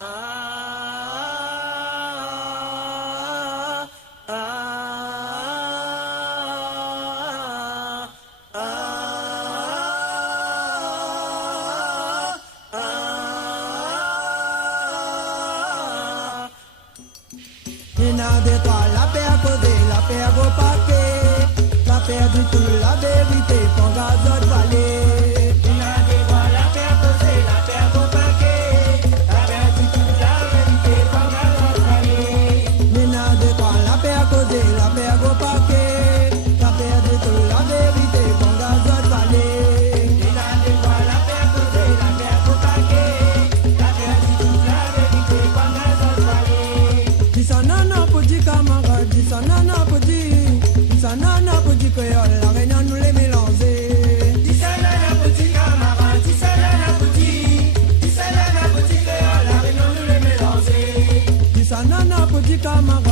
La paix à causer, la paix à go paquet, la paix du tout, la vérité, pour gazot valer. La paix à causer, la paix à go paquet, la paix du tout, la vérité, pour gazot valer. La paix à causer, la paix à go paquet, la paix du tout, la vérité, pour gazot valer. La paix à causer, la paix à go paquet, la paix du tout, la vérité, pour gazot valer. Dissanana pour dire camarade, dissanana pour dire, dissanana pour dire que la réunion nous les mélanger. Dissanana pour dire camarade, dissanana pour dire, dissanana pour dire que la réunion nous les mélanger. Dissanana pour dire camarade.